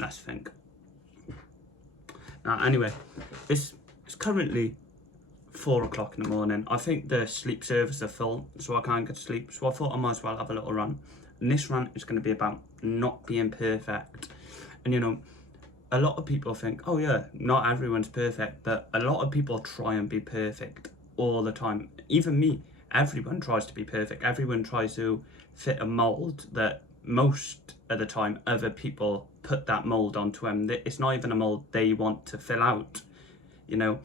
let's think. Now, anyway, it's currently 4 o'clock in the morning. I think the sleep service are full, so I can't get to sleep. So I thought I might as well have a little rant. And this rant is going to be about not being perfect. And you know, a lot of people think, oh yeah, not everyone's perfect, but a lot of people try and be perfect all the time. Even me, everyone tries to be perfect. Everyone tries to fit a mold that most of the time other people put that mold onto them. It's not even a mold they want to fill out, you know.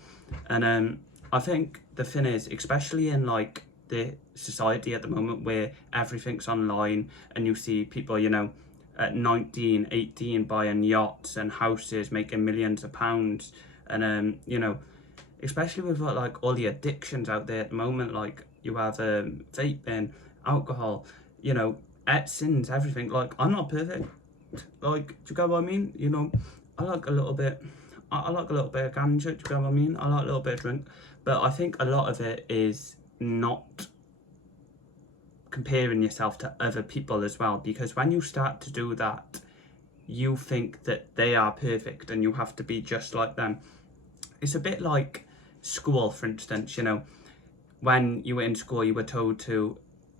And I think the thing is, especially in like the society at the moment where everything's online and you see people, you know, at 19, 18 buying yachts and houses, making millions of pounds, and you know, especially with like all the addictions out there at the moment, like you have vaping, alcohol, you know, sins, everything. Like, I'm not perfect. Like, do you get what I mean? You know, I like a little bit. I like a little bit of ganja. Do you get what I mean? I like a little bit of drink, but I think a lot of it is not comparing yourself to other people as well, because when you start to do that, you think that they are perfect and you have to be just like them. It's a bit like school, for instance. You know, when you were in school, you were told to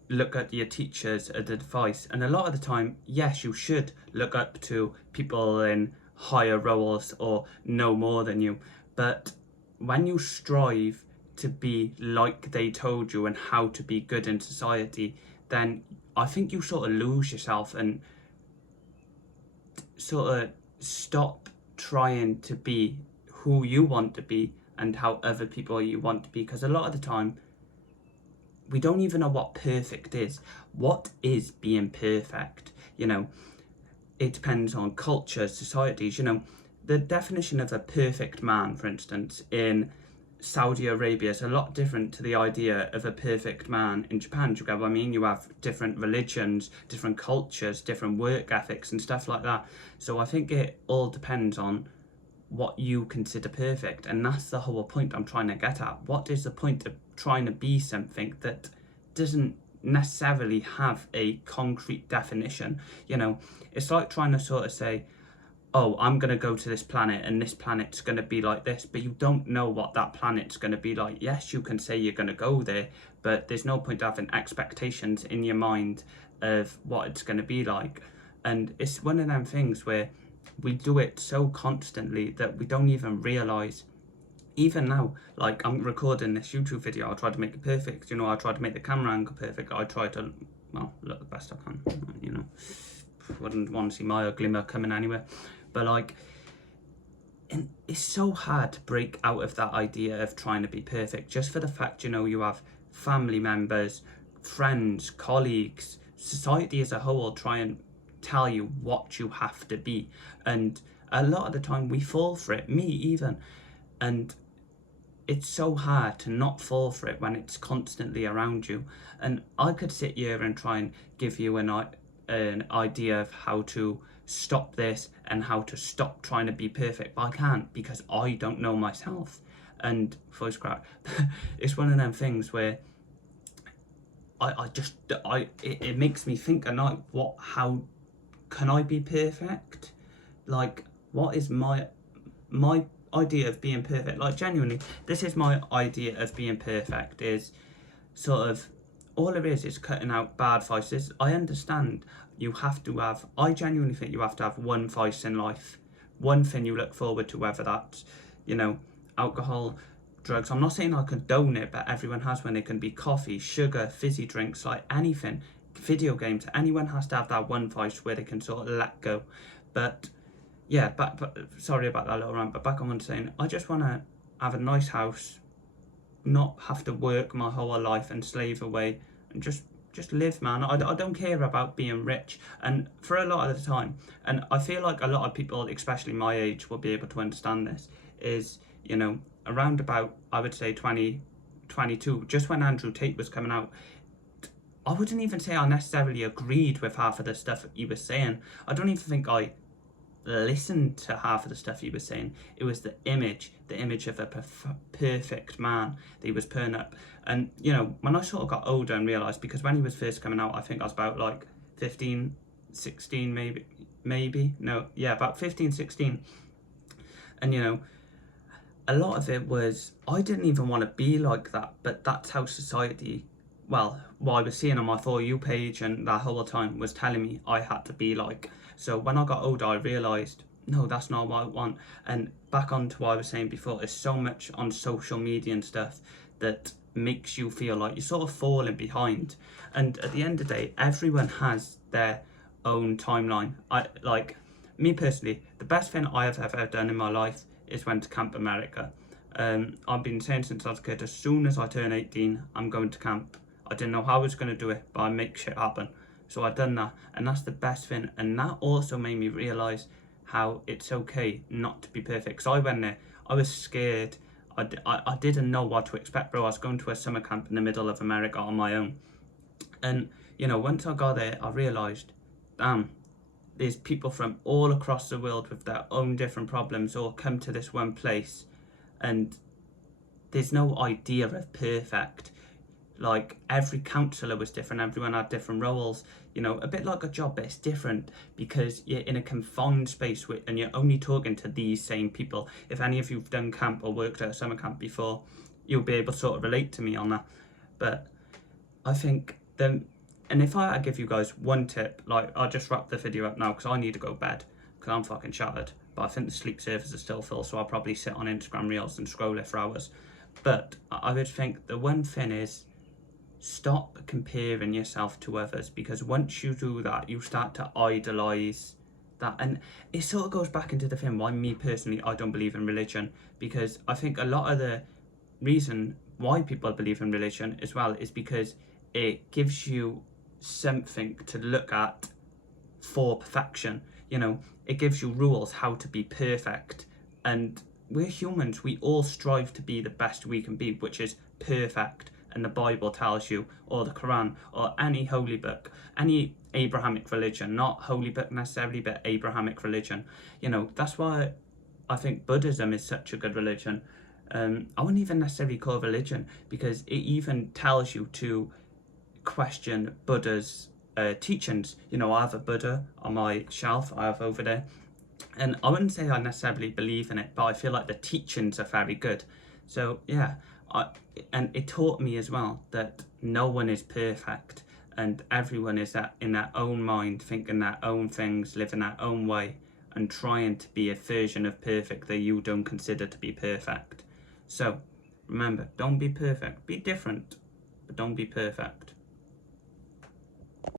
look at your teachers as advice, and a lot of the time, yes, you should look up to people in higher roles or know more than you, but when you strive to be like they told you and how to be good in society, then I think you sort of lose yourself and sort of stop trying to be who you want to be and how other people you want to be, because a lot of the time we don't even know what perfect is. What is being perfect? You know, it depends on culture, societies. You know, the definition of a perfect man, for instance, in Saudi Arabia is a lot different to the idea of a perfect man in Japan. Do you get what I mean? You have different religions, different cultures, different work ethics and stuff like that. So I think it all depends on what you consider perfect, and that's the whole point I'm trying to get at. What is the point of trying to be something that doesn't necessarily have a concrete definition? You know, it's like trying to sort of say, oh, I'm going to go to this planet and this planet's going to be like this, but you don't know what that planet's going to be like. Yes, you can say you're going to go there, but there's no point having expectations in your mind of what it's going to be like. And it's one of them things where we do it so constantly that we don't even realise. Even now, like, I'm recording this YouTube video, I try to make it perfect. You know, I try to make the camera angle perfect. I try to, well, look the best I can, you know. Wouldn't want to see my ugly mug coming anywhere. But like, and it's so hard to break out of that idea of trying to be perfect, just for the fact, you know, you have family members, friends, colleagues, society as a whole try and tell you what you have to be. And a lot of the time we fall for it, me even. And it's so hard to not fall for it when it's constantly around you. And I could sit here and try and give you an idea of how to stop this and how to stop trying to be perfect, but I can't, because I don't know myself. And voice crack. It's one of them things where it makes me think at night, how can I be perfect? Like, what is my idea of being perfect? Like, genuinely, this is my idea of being perfect, is sort of, all it is cutting out bad vices. I understand you have to have, I genuinely think you have to have one vice in life, one thing you look forward to, whether that's, you know, alcohol, drugs. I'm not saying I condone it, but everyone has one. It can be coffee, sugar, fizzy drinks, like anything, video games. Anyone has to have that one vice where they can sort of let go. But yeah, but sorry about that little rant, but back on what I'm saying, I just want to have a nice house, not have to work my whole life and slave away, and just live, man. I don't care about being rich. And for a lot of the time, and I feel like a lot of people, especially my age, will be able to understand this, is, you know, around about, I would say 2022, just when Andrew Tate was coming out, I wouldn't even say I necessarily agreed with half of the stuff he was saying. I don't even think I listened to half of the stuff he was saying. It was the image of a perfect man that he was putting up. And, you know, when I sort of got older and realised, because when he was first coming out, I think I was about like 15, 16 maybe no, yeah, about 15, 16. And you know, a lot of it was, I didn't even want to be like that, but that's how society, well, what I was seeing on my For You page and that whole time was telling me I had to be like. So when I got older, I realised, no, that's not what I want. And back on to what I was saying before, there's so much on social media and stuff that makes you feel like you're sort of falling behind. And at the end of the day, everyone has their own timeline. I like, me personally, the best thing I have ever done in my life is went to Camp America. I've been saying since I was a kid, as soon as I turn 18, I'm going to camp. I didn't know how I was going to do it, but I make shit happen. So I done that, and that's the best thing. And that also made me realise how it's okay not to be perfect. Because I went there, I was scared. I didn't know what to expect, bro. I was going to a summer camp in the middle of America on my own. And, you know, once I got there, I realised, damn, there's people from all across the world with their own different problems all come to this one place, and there's no idea of perfect. Like, every counsellor was different, everyone had different roles, you know, a bit like a job, but it's different because you're in a confined space and you're only talking to these same people. If any of you've done camp or worked at a summer camp before, you'll be able to sort of relate to me on that. But I think and if I give you guys one tip, like, I'll just wrap the video up now because I need to go to bed because I'm fucking shattered. But I think the sleep servers are still full, so I'll probably sit on Instagram Reels and scroll it for hours. But I would think the one thing is, stop comparing yourself to others, because once you do that, you start to idolise that. And it sort of goes back into the thing why me personally, I don't believe in religion, because I think a lot of the reason why people believe in religion as well is because it gives you something to look at for perfection. You know, it gives you rules how to be perfect, and we're humans, we all strive to be the best we can be, which is perfect. And the Bible tells you, or the Quran, or any holy book, any Abrahamic religion, not holy book necessarily, but Abrahamic religion. You know, that's why I think Buddhism is such a good religion. I wouldn't even necessarily call it religion, because it even tells you to question Buddha's teachings. You know, I have a Buddha on my shelf, I have over there, and I wouldn't say I necessarily believe in it, but I feel like the teachings are very good. So yeah, and it taught me as well that no one is perfect, and everyone is in their own mind, thinking their own things, living their own way, and trying to be a version of perfect that you don't consider to be perfect. So remember, don't be perfect, be different, but don't be perfect.